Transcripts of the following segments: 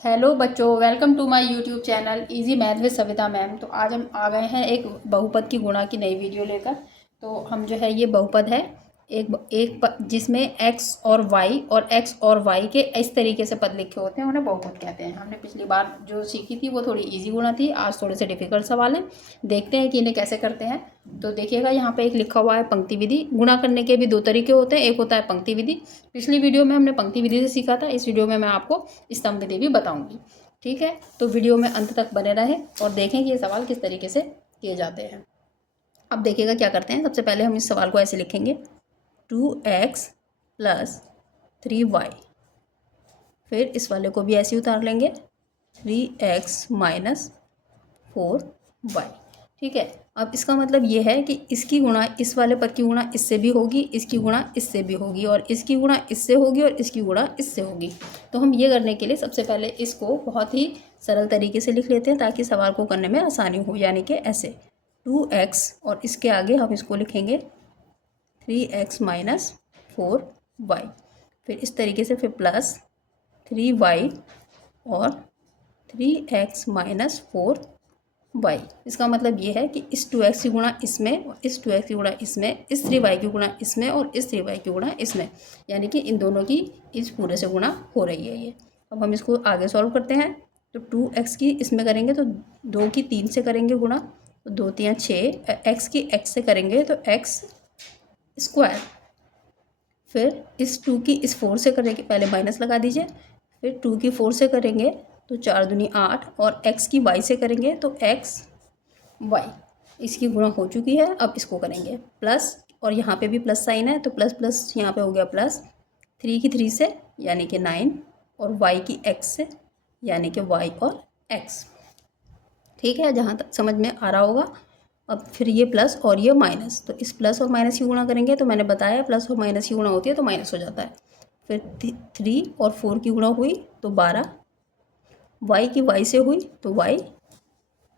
Hello बच्चों, welcome to my YouTube channel easy math with Savita ma'am. तो आज हम आ गए हैं एक बहुपद की गुणा की नई वीडियो लेकर। तो हम जो है ये बहुपद है जिसमें x और y के इस तरीके से पद लिखे होते हैं, उन्हें बहुपद कहते हैं। हमने पिछली बार जो सीखी थी वो थोड़ी इजी गुणा थी, आज थोड़े से डिफिकल्ट सवाल हैं। देखते हैं कि इन्हें कैसे करते हैं। तो देखिएगा यहाँ पे एक लिखा हुआ है पंक्ति विधि। गुणा करने के भी दो तरीके होते हैं, एक होता है पंक्ति विधि। पिछली वीडियो में हमने पंक्ति विधि से सीखा था, इस वीडियो में मैं आपको स्तंभ विधि भी बताऊंगी। ठीक है, तो वीडियो में अंत तक बने रहें और देखें कि ये सवाल किस तरीके से किए जाते हैं। अब देखिएगा क्या करते हैं। सबसे पहले हम इस सवाल को ऐसे लिखेंगे 2x + 3y। फिर इस वाले को भी ऐसे ही उतार लेंगे 3x - 4y। ठीक है, अब इसका मतलब ये है कि इसकी गुणा, इस वाले पद की गुणा इससे भी होगी, इसकी गुणा इससे भी होगी, और इसकी गुणा इससे होगी, और इसकी गुणा इससे होगी। तो हम ये करने के लिए सबसे पहले इसको बहुत ही सरल तरीके से लिख लेते हैं ताकि सवाल को करने में आसानी हो। यानी कि ऐसे 2x और इसके आगे हम इसको लिखेंगे 3x - 4y। फिर इस तरीके से फिर प्लस 3y और 3x - 4y। इसका मतलब ये है कि इस 2x की गुणा इसमें, और इस 2x की गुणा इसमें, इस 3y की गुणा इसमें, और इस 3y की गुणा इसमें। यानी कि इन दोनों की इस पूरे से गुणा हो रही है ये। अब हम इसको आगे सॉल्व करते हैं। तो 2x की इसमें करेंगे तो 2 की 3 से करेंगे गुणा, तो 2 3 6, x की x से करेंगे तो x स्क्वायर। फिर इस 2 की इस 4 से करेंगे, पहले माइनस लगा दीजिए। फिर 2 की 4 से करेंगे तो 4 दूनी 8, और x की y से करेंगे तो x y। इसकी गुणा हो चुकी है। अब इसको करेंगे प्लस, और यहाँ पे भी प्लस साइन है तो प्लस प्लस यहाँ पे हो गया प्लस। 3 की 3 से यानी कि 9, और y की x से यानी कि y और x। ठीक है, जहाँ तक समझ में आ रहा होगा। अब फिर ये प्लस और ये माइनस, तो इस प्लस और माइनस की गुणा करेंगे तो मैंने बताया प्लस और माइनस की गुणा होती है तो माइनस हो जाता है। फिर 3 और 4 की गुणा हुई तो 12, y की y से हुई तो y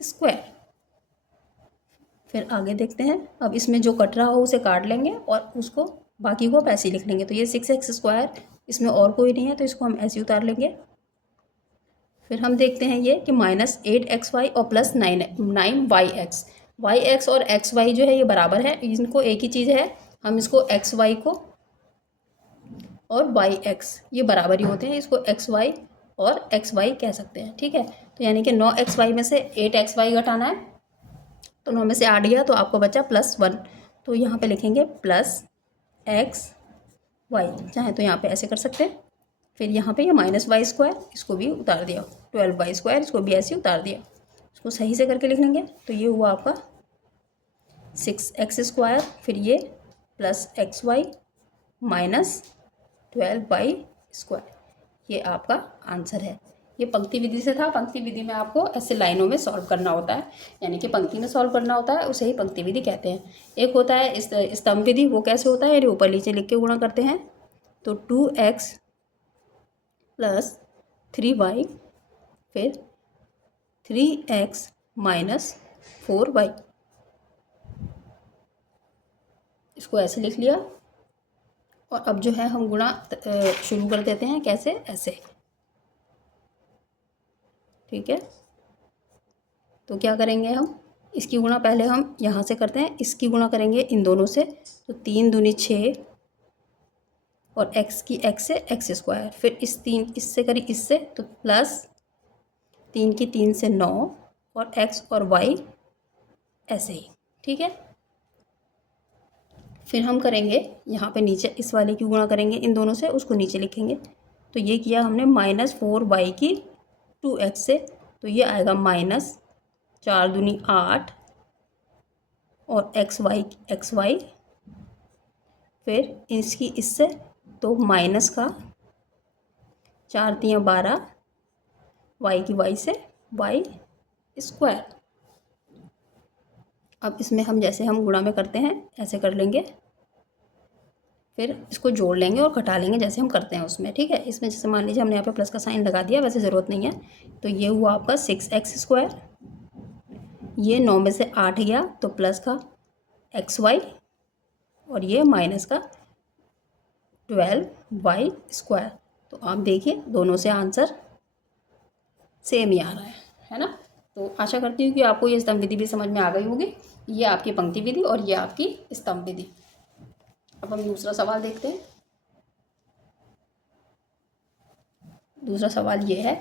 स्क्वायर। फिर आगे देखते हैं। अब इसमें जो कट रहा हो उसे काट लेंगे और उसको बाकी को ऐसे ही लिख लेंगे। तो ये 6x स्क्वायर, इसमें और कोई नहीं है तो इसको हम ऐसे ही उतार लेंगे। फिर हम देखते हैं ये कि -8xy और प्लस 9y x। y(x) और xy जो है ये बराबर है, इनको एक ही चीज़ है। हम इसको xy को और y(x) ये बराबर ही होते हैं, इसको xy और xy कह सकते हैं। ठीक है, तो यानी कि 9xy में से 8xy घटाना है, तो 9 में से 8 गया तो आपको बचा +1। तो यहाँ पे लिखेंगे +xy, चाहे तो यहाँ पे ऐसे कर सकते हैं। फिर यहाँ पे ये -y², इसको भी उतार दिया, 12y², इसको भी ऐसे ही उतार दिया। इसको सही से करके लिख लेंगे तो ये हुआ आपका 6x²। फिर ये +xy - 12y²। ये आपका आंसर है। ये पंक्ति विधि से था। पंक्ति विधि में आपको ऐसे लाइनों में सॉल्व करना होता है, यानी कि पंक्ति में सॉल्व करना होता है, उसे ही पंक्ति विधि कहते हैं। एक होता है स्तंभ विधि, वो कैसे होता है, यानी ऊपर नीचे लिख के गुणा करते हैं। तो 2x + 3y, फिर 3x - 4y, इसको ऐसे लिख लिया। और अब जो है हम गुणा शुरू कर देते हैं। कैसे? ऐसे। ठीक है, तो क्या करेंगे हम, इसकी गुणा पहले हम यहाँ से करते हैं, इसकी गुणा करेंगे इन दोनों से। तो 3 दूनी 6, और x की x से x²। फिर इस 3 इससे करी इससे तो प्लस 3 की 3 से 9, और x और y ऐसे ही। ठीक है, फिर हम करेंगे यहाँ पे नीचे इस वाले की गुणा करेंगे इन दोनों से, उसको नीचे लिखेंगे। तो ये किया हमने -4y की 2x से, तो ये आएगा -4 दूनी 8, और xy। फिर इसकी इससे तो माइनस का 4 तियाँ 12, y की y से y²। अब इसमें हम जैसे हम गुणा में करते हैं ऐसे कर लेंगे। फिर इसको जोड़ लेंगे और घटा लेंगे जैसे हम करते हैं उसमें। ठीक है, इसमें जैसे मान लीजिए हमने यहाँ पे प्लस का साइन लगा दिया, वैसे ज़रूरत नहीं है। तो ये हुआ आपका 6x²। ये 9 में से 8 गया तो प्लस का xy, और ये माइनस का 12y²। तो आप देखिए दोनों से आंसर सेम ही आ रहा है ना। तो आशा करती हूँ कि आपको ये स्तंभ विधि भी समझ में आ गई होगी। ये आपकी पंक्ति विधि और ये आपकी स्तंभ विधि। अब हम दूसरा सवाल देखते हैं। दूसरा सवाल ये है,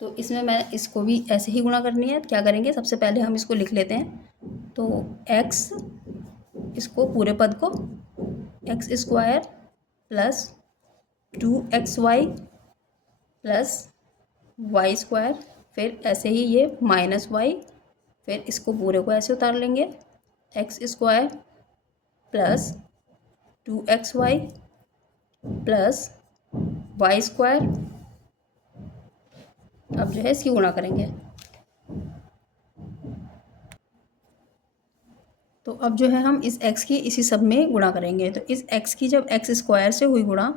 तो इसमें मैं इसको भी ऐसे ही गुणा करनी है। क्या करेंगे, सबसे पहले हम इसको लिख लेते हैं। तो x, इसको पूरे पद को x square plus 2xy plus y square, फिर ऐसे ही ये माइनस वाई, फिर इसको पूरे को ऐसे उतार लेंगे, x square plus 2xy plus y square. अब जो है इसकी गुणा करेंगे। तो अब जो है हम इस x की इसी सब में गुणा करेंगे। तो इस x की जब एक्स स्क्वायर से हुई गुणा,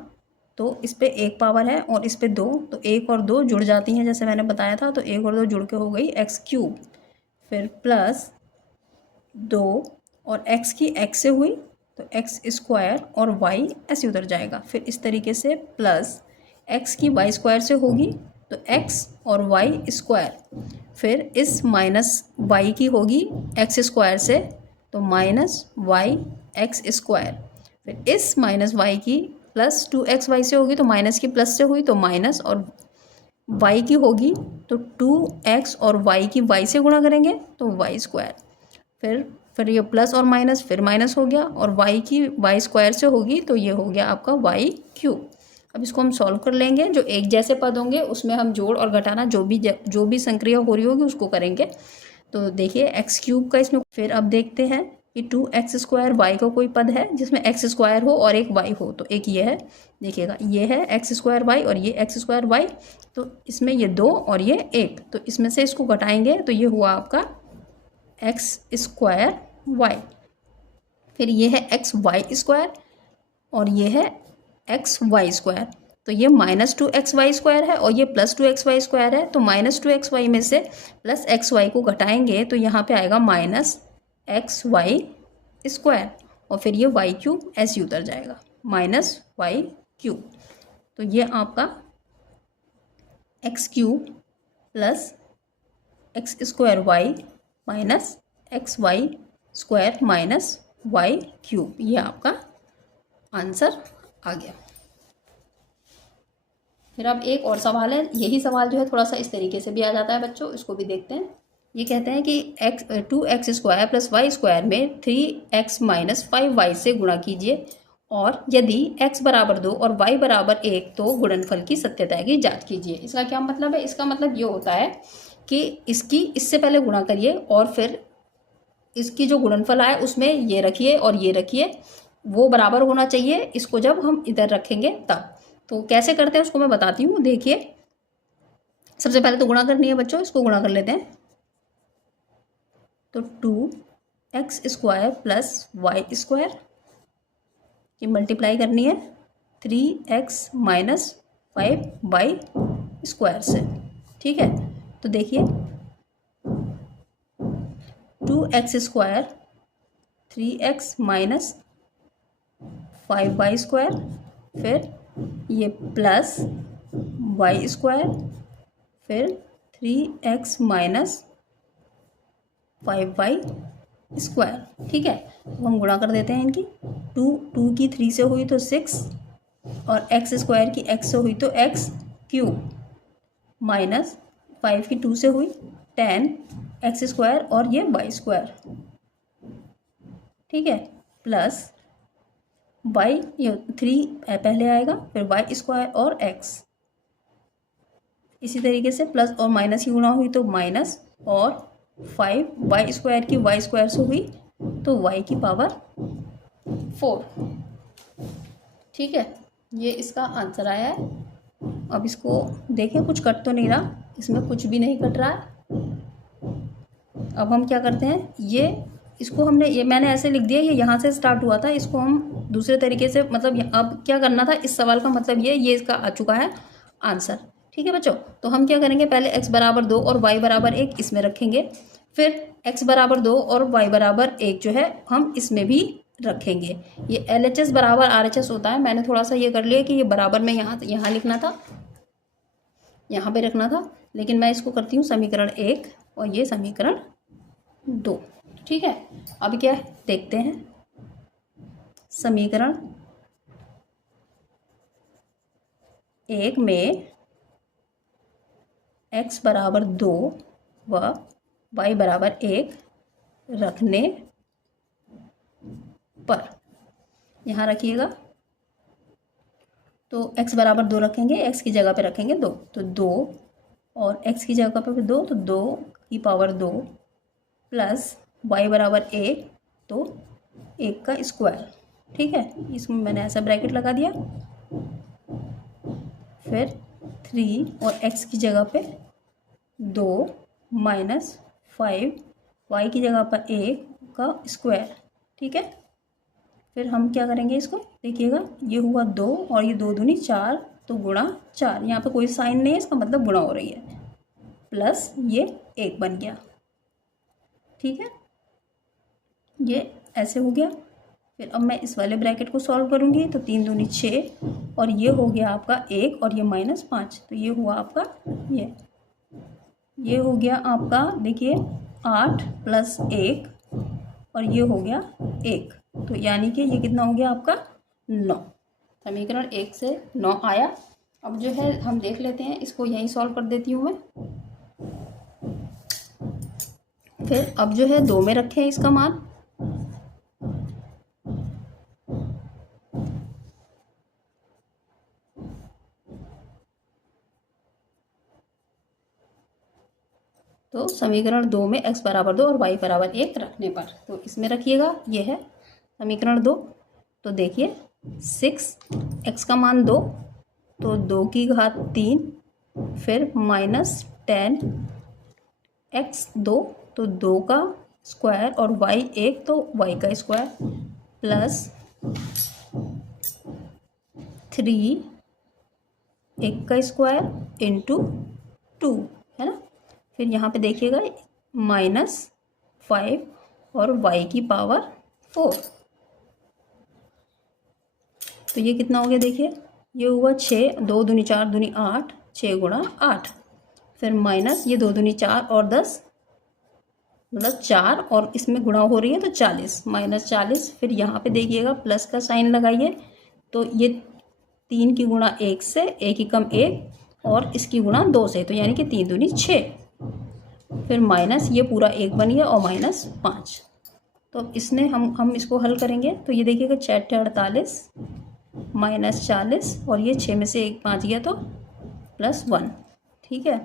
तो इस पे एक पावर है और इस पे दो, तो एक और दो जुड़ जाती हैं जैसे मैंने बताया था। तो एक और दो जुड़ के हो गई एक्स क्यूब, फिर प्लस 2 और x की x से हुई तो एक्स स्क्वायर और y ऐसे उधर जाएगा। फिर इस तरीके से प्लस x की y स्क्वायर से होगी तो x और y स्क्वायर, फिर इस माइनस y की होगी x स्क्वायर से तो माइनस वाई एक्स स्क्वायर, फिर इस माइनस वाई की प्लस 2xy से होगी तो माइनस की प्लस से हुई तो माइनस, और y की होगी तो 2x और y की y से गुणा करेंगे तो वाई स्क्वायर, फिर ये प्लस और माइनस फिर माइनस हो गया, और y की y स्क्वायर से होगी तो ये हो गया आपका y क्यूब। अब इसको हम सॉल्व कर लेंगे। जो एक जैसे पद होंगे उसमें हम जोड़ और घटाना जो भी संक्रिया हो रही होगी उसको करेंगे। तो देखिए एक्स क्यूब का इसमें, फिर अब देखते हैं कि 2x स्क्वायर वाई का कोई पद है जिसमें एक्स स्क्वायर हो और एक वाई हो। तो एक ये है, देखिएगा ये है एक्स स्क्वायर वाई और ये एक्स स्क्वायर वाई, तो इसमें ये 2 और ये 1, तो इसमें से इसको घटाएंगे तो ये हुआ आपका एक्स स्क्वायर वाई। फिर ये है एक्स वाई स्क्वायर और ये है एक्स वाई स्क्वायर, तो ये माइनस 2xy स्क्वायर है और ये प्लस 2xy स्क्वायर है। तो माइनस 2xy में से प्लस xy को घटाएंगे तो यहाँ पे आएगा माइनस xy स्क्वायर, और फिर ये y क्यूब ऐसे उतर जाएगा, माइनस y क्यूब। तो ये आपका x cube plus x square y minus x y square minus y cube, ये आपका आंसर आ गया। फिर अब एक और सवाल है। यही सवाल जो है थोड़ा सा इस तरीके से भी आ जाता है बच्चों, इसको भी देखते हैं। ये कहते हैं कि 2x square plus y square में 3x माइनस 5y से गुणा कीजिए, और यदि x बराबर 2 और y बराबर 1 तो गुणनफल की सत्यता की जांच कीजिए। इसका क्या मतलब है? इसका मतलब ये होता है कि इसकी इससे पहले गुणा करिए और फिर इसकी जो गुणनफल आए उसमें ये रखिए और ये रखिए, वो बराबर होना चाहिए इसको जब हम इधर रखेंगे तब। तो कैसे करते हैं उसको मैं बताती हूँ। देखिए सबसे पहले तो गुणा करनी है बच्चों, इसको गुणा कर लेते हैं। तो 2x square plus y square की मल्टीप्लाई करनी है 3x माइनस 5y स्क्वायर से, ठीक है। तो देखिए 2x square 3x minus 5y square, फिर ये प्लस वाई स्क्वायर, फिर 3x माइनस 5y स्क्वायर, ठीक है। तो हम गुणा कर देते हैं इनकी। 2 की 3 से हुई तो 6 और x स्क्वायर की x से हुई तो x क्यूब, माइनस 5 की 2 से हुई 10 x स्क्वायर और ये y स्क्वायर, ठीक है, प्लस वाई, ये 3 पहले आएगा फिर वाई स्क्वायर और x, इसी तरीके से प्लस और माइनस की गुणा हुई तो माइनस, और 5 वाई स्क्वायर की वाई स्क्वायर से हुई तो y की पावर 4, ठीक है। ये इसका आंसर आया है। अब इसको देखें, कुछ कट तो नहीं रहा, इसमें कुछ भी नहीं कट रहा है। अब हम क्या करते हैं, ये इसको हमने, ये मैंने ऐसे लिख दिया, ये यहाँ से स्टार्ट हुआ था, इसको हम दूसरे तरीके से, मतलब अब क्या करना था, इस सवाल का मतलब ये इसका आ चुका है आंसर, ठीक है बच्चों। तो हम क्या करेंगे, पहले x बराबर 2 और y बराबर 1 इसमें रखेंगे, फिर x बराबर 2 और y बराबर 1 जो है हम इसमें भी रखेंगे। ये LHS बराबर RHS होता है, मैंने थोड़ा सा ये कर लिया कि ये बराबर में यहाँ लिखना था, यहाँ पे रखना था, लेकिन मैं इसको करती हूँ समीकरण 1 और ये समीकरण 2। ठीक है, अब क्या है देखते हैं। समीकरण 1 में x बराबर 2 व y बराबर 1 रखने पर, यहाँ रखिएगा तो x बराबर 2 रखेंगे, x की जगह पे रखेंगे 2, तो 2 और x की जगह पे 2, तो 2 की पावर 2 प्लस y बराबर 1, तो 1 का स्क्वायर। ठीक है, इसमें मैंने ऐसा ब्रैकेट लगा दिया। फिर 3 और x की जगह पे 2 माइनस 5 y की जगह पर 1 का स्क्वायर। ठीक है, फिर हम क्या करेंगे इसको देखिएगा, ये हुआ 2 और ये 2 दूनी 4, तो गुणा 4, यहाँ पे कोई साइन नहीं है, इसका मतलब गुणा हो रही है, प्लस ये 1 बन गया। ठीक है, ये ऐसे हो गया। फिर अब मैं इस वाले ब्रैकेट को सॉल्व करूँगी, तो 3 दूनी 6 और ये हो गया आपका 1 और ये -5, तो ये हुआ आपका ये हो गया आपका देखिए 8 प्लस 1 और ये हो गया 1, तो यानी कि ये कितना हो गया आपका 9। समीकरण 1 से 9 आया। अब जो है हम देख लेते हैं, इसको यहीं सॉल्व कर देती हूँ मैं। फिर अब जो है 2 में रखें इसका मान, तो समीकरण 2 में x बराबर 2 और y बराबर 1 रखने पर, तो इसमें रखिएगा, ये है समीकरण 2। तो देखिए 6, x का मान 2, तो 2 की घात 3, फिर -10 x 2, तो 2 का स्क्वायर और y 1, तो y का स्क्वायर, प्लस 3 1 का स्क्वायर इंटू 2, है ना। फिर यहाँ पे देखिएगा -5 और y की पावर 4, तो ये कितना हो गया देखिए, ये हुआ 6, 2 दूनी 4 दूनी 8, 6 गुणा 8, फिर माइनस ये 2 दूनी 4 और 10 मतलब 4 और इसमें गुणा हो रही है तो 40, -40। फिर यहाँ पे देखिएगा प्लस का साइन लगाइए, तो ये 3 की गुणा 1 से, 1 की कम 1 और इसकी गुणा 2 से, तो यानी कि 3 दूनी 6, फिर माइनस ये पूरा 1 बन गया और -5। तो इसने हम इसको हल करेंगे, तो ये देखिएगा 4 48 -40 और ये 6 में से 1 5 गया तो +1। ठीक है,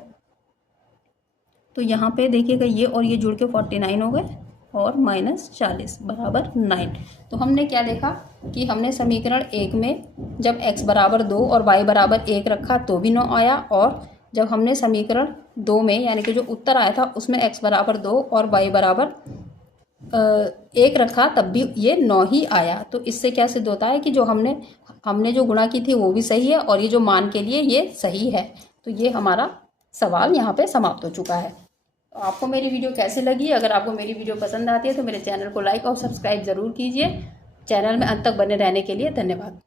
तो यहाँ पे देखिएगा ये और ये जुड़ के 49 हो गए और -40 बराबर 9। तो हमने क्या देखा कि हमने समीकरण 1 में जब x बराबर 2 और y बराबर 1 रखा तो भी 9 आया, और जब हमने समीकरण 2 में यानी कि जो उत्तर आया था उसमें x बराबर 2 और y बराबर 1 रखा तब भी ये 9 ही आया। तो इससे क्या सिद्ध होता है कि जो हमने जो गुणा की थी वो भी सही है और ये जो मान के लिए ये सही है। तो ये हमारा सवाल यहाँ पे समाप्त हो चुका है। तो आपको मेरी वीडियो कैसी लगी? अगर आपको मेरी वीडियो पसंद आती है तो मेरे चैनल को लाइक और सब्सक्राइब ज़रूर कीजिए। चैनल में अंत तक बने रहने के लिए धन्यवाद।